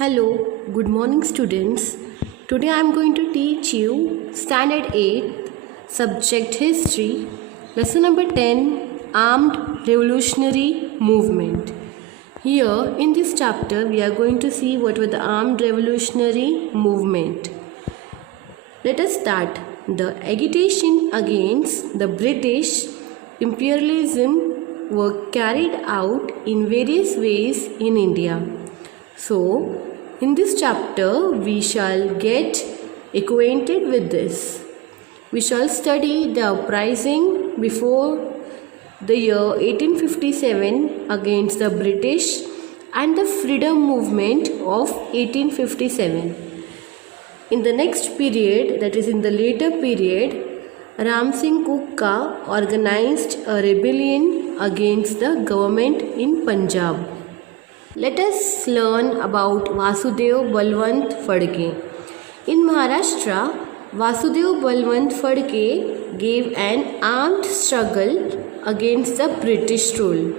Hello, good morning students. Today I am going to teach you Standard 8, Subject History, Lesson number 10, Armed Revolutionary Movement. Here in this chapter we are going to see what were the Armed Revolutionary Movement. Let us start. The agitation against the British imperialism were carried out in various ways in India. So, in this chapter, we shall get acquainted with this. We shall study the uprising before the year 1857 against the British and the freedom movement of 1857. In the next period, that is in the later period, Ram Singh Kukka organized a rebellion against the government in Punjab. Let us learn about Vasudev Balwant Phadke. In Maharashtra, Vasudev Balwant Phadke gave an armed struggle against the British rule.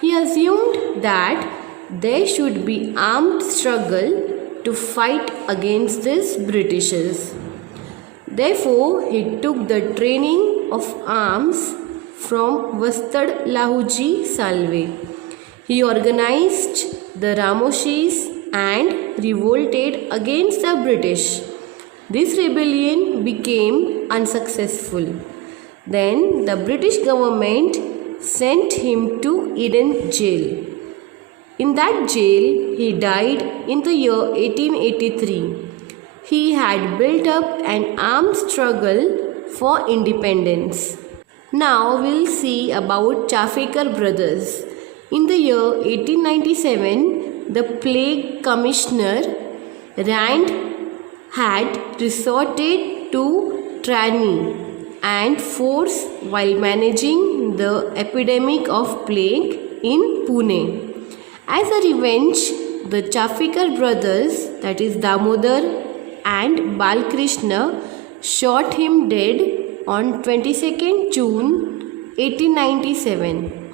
He assumed that there should be armed struggle to fight against these Britishers. Therefore, he took the training of arms from Vastad Lahuji Salve. He organized the Ramoshis and revolted against the British. This rebellion became unsuccessful. Then the British government sent him to Eden jail. In that jail, he died in the year 1883. He had built up an armed struggle for independence. Now we'll see about Chafekar brothers. In the year 1897, the Plague Commissioner Rand had resorted to tyranny and force while managing the epidemic of plague in Pune. As a revenge, the Chafekar brothers, that is Damodar and Balkrishna, shot him dead on 22nd June 1897.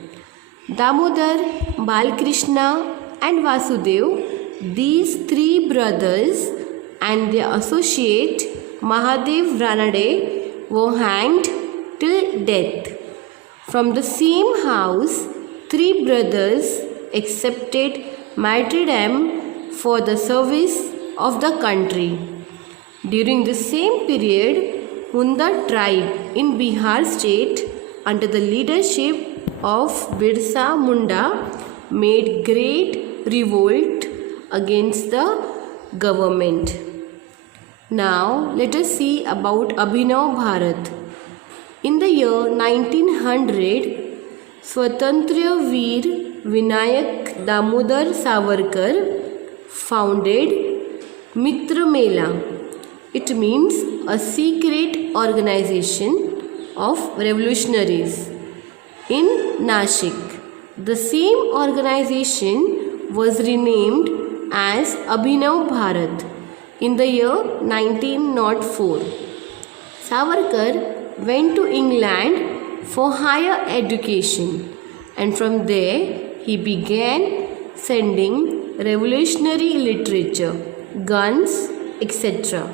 Damodar, Balkrishna and Vasudev, these three brothers and their associate Mahadev Ranade were hanged till death. From the same house, three brothers accepted martyrdom for the service of the country. During the same period, Munda tribe in Bihar state under the leadership of Birsa Munda made great revolt against the government. Now let us see about Abhinav Bharat. In the year 1900, Swatantriya Veer Vinayak Damodar Savarkar founded Mitra Mela. It means a secret organization of revolutionaries in Nashik. The same organization was renamed as Abhinav Bharat in the year 1904. Savarkar went to England for higher education, and from there he began sending revolutionary literature, guns, etc.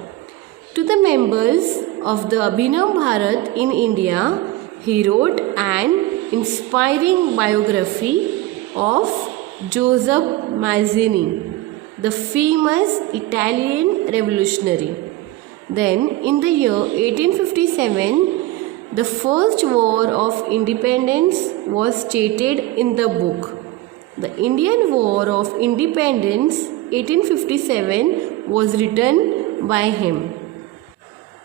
to the members of the Abhinav Bharat in India. He wrote an inspiring biography of Joseph Mazzini, the famous Italian revolutionary. Then, in the year 1857, the first war of independence was stated in the book. The Indian War of Independence 1857 was written by him.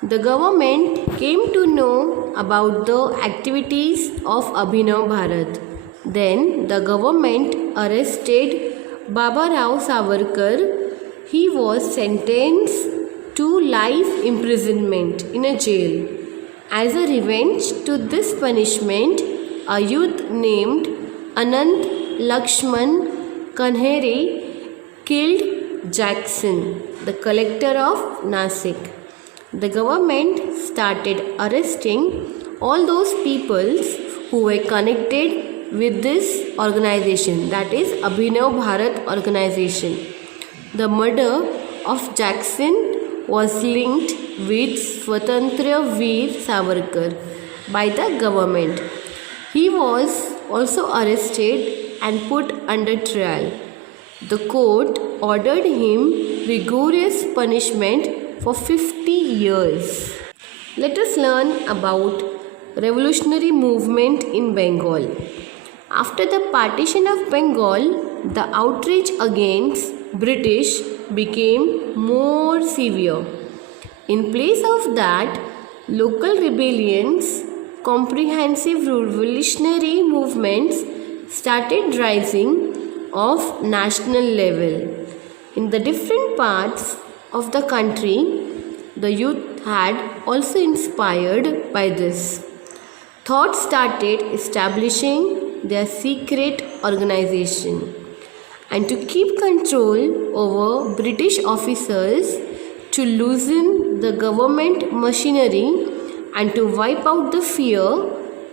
The government came to know about the activities of Abhinav Bharat. Then the government arrested Baba Rao Savarkar. He was sentenced to life imprisonment in a jail. As a revenge to this punishment, a youth named Anant Lakshman Kanhere killed Jackson, the collector of Nasik. The government started arresting all those people who were connected with this organization, that is Abhinav Bharat organization. The murder of Jackson was linked with Swatantra Veer Savarkar by the government. He was also arrested and put under trial. The court ordered him rigorous punishment for 50 years. Let us learn about revolutionary movement in Bengal. After the partition of Bengal, the outrage against British became more severe. In place of that, local rebellions, comprehensive revolutionary movements started rising of national level. In the different parts of the country, the youth had also inspired by this. Thought started establishing their secret organization. And to keep control over British officers, to loosen the government machinery and to wipe out the fear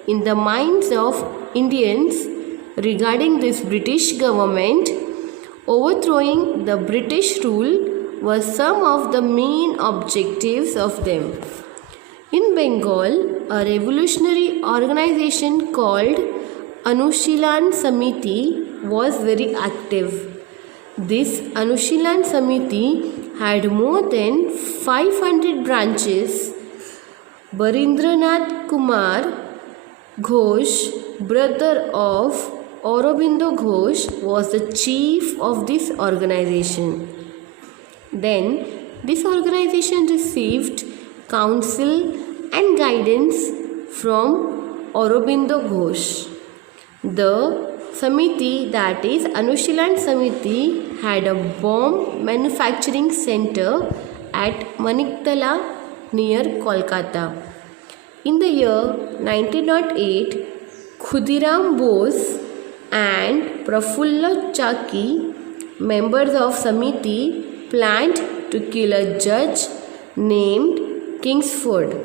in the minds of Indians regarding this British government, overthrowing the British rule was some of the main objectives of them. In Bengal, a revolutionary organization called Anushilan Samiti was very active. This Anushilan Samiti had more than 500 branches. Barindranath Kumar Ghosh, brother of Aurobindo Ghosh, was the chief of this organization. Then, this organization received counsel and guidance from Aurobindo Ghosh. The Samiti, that is Anushilan Samiti, had a bomb manufacturing center at Maniktala near Kolkata. In the year 1908, Khudiram Bose and Prafulla Chaki, members of Samiti, planned to kill a judge named Kingsford.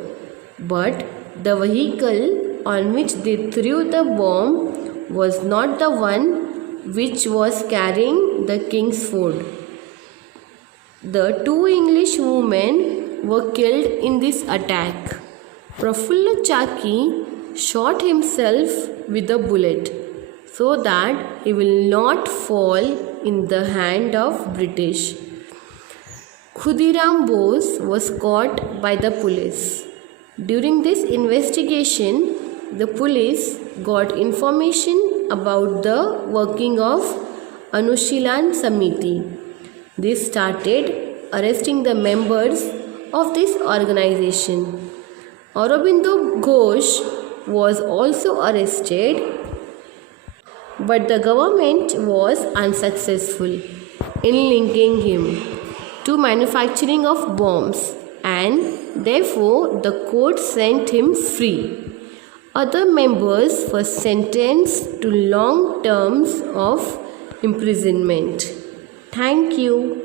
But the vehicle on which they threw the bomb was not the one which was carrying the Kingsford. The two English women were killed in this attack. Prafulla Chaki shot himself with a bullet so that he will not fall in the hand of British. Khudiram Bose was caught by the police. During this investigation, the police got information about the working of Anushilan Samiti. They started arresting the members of this organization. Aurobindo Ghosh was also arrested, but the government was unsuccessful in linking him to manufacturing of bombs, and therefore the court sent him free. Other members were sentenced to long terms of imprisonment. Thank you.